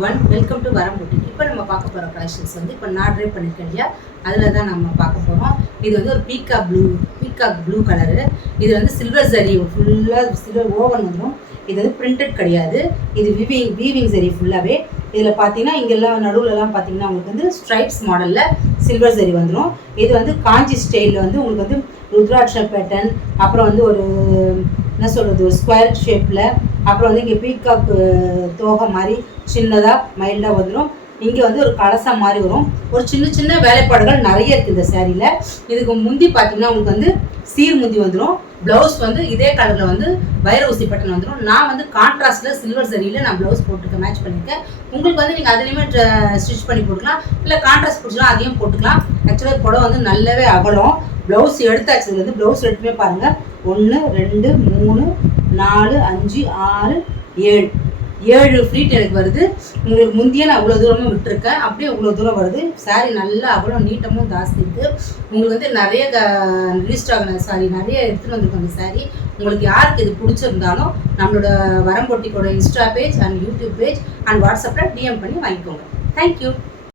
everyone, welcome to Varam Boutique. இப்போ நம்ம பார்க்க போகிற கலெக்ஷன்ஸ் வந்து இப்போ நான் ட்ரை பண்ணியிருக்கேன் இல்லையா, அதில் தான் நம்ம பார்க்க போகிறோம். இது வந்து ஒரு பீகாக் ப்ளூ கலரு. இது வந்து சில்வர் சரி ஃபுல்லாக சில்வர் ஓவன் வந்துடும். இது வந்து பிரிண்டட் கிடையாது, இது வீவிங் சரி ஃபுல்லாகவே. இதில் பார்த்தீங்கன்னா இங்கெல்லாம் நடுவுலலாம் பார்த்தீங்கன்னா உங்களுக்கு வந்து ஸ்ட்ரைப்ஸ் மாடலில் சில்வர் சரி வந்துடும். இது வந்து காஞ்சி ஸ்டைலில் வந்து உங்களுக்கு வந்து ருத்ராட்ச பேட்டர்ன், அப்புறம் வந்து ஒரு என்ன சொல்கிறது ஒரு ஸ்கொயர் ஷேப்பில், அப்புறம் வந்து இங்கே பீகாக் தோகை மாதிரி சின்னதாக மைல்டாக வந்துடும். இங்கே வந்து ஒரு கலசம் மாதிரி வரும். ஒரு சின்ன வேலைப்பாடுகள் நிறைய இருக்குது இந்த சேரீயில். இதுக்கு முந்தி பார்த்தீங்கன்னா உங்களுக்கு வந்து சீர் முந்தி வந்துடும். ப்ளவுஸ் வந்து இதே கலரில் வந்து வைர ஊசி பட்டன் வந்துடும். நான் வந்து கான்ட்ராஸ்டில் சில்வர் சரியில் நான் ப்ளவுஸ் போட்டுருக்கேன், மேட்ச் பண்ணியிருக்கேன். உங்களுக்கு வந்து நீங்கள் அதுலேயுமே ஸ்டிச் பண்ணி போட்டுக்கலாம், இல்லை கான்ட்ராஸ்ட் பிடிச்சலாம் அதையும் போட்டுக்கலாம். ஆக்சுவலாக புடவை வந்து நல்லாவே அகலம். ப்ளவுஸ் எடுத்தாச்சு, இது வந்து ப்ளவுஸ் எடுத்துமே பாருங்கள். 1 2 3 4 5 6 7 ஃப்ளீட் எனக்கு வருது. உங்களுக்கு முந்தைய நான் அவ்வளோ தூரமாக விட்டுருக்கேன், அப்படியே அவ்வளோ தூரம் வருது. சாரீ நல்லா அவ்வளோ நீட்டமும் ஜாஸ்தி இருக்குது. உங்களுக்கு வந்து நிறைய ரிலீஸ்ட் ஆகின சாரீ நிறைய எடுத்துகிட்டு வந்திருக்கோம். அந்த சாரீ உங்களுக்கு யாருக்கு இது பிடிச்சிருந்தாலும் நம்மளோட வரம் பொட்டிக்கோட Insta page and YouTube page and வாட்ஸ்அப்பில் டிஎம் பண்ணி வாங்கிக்கோங்க. தேங்க்யூ.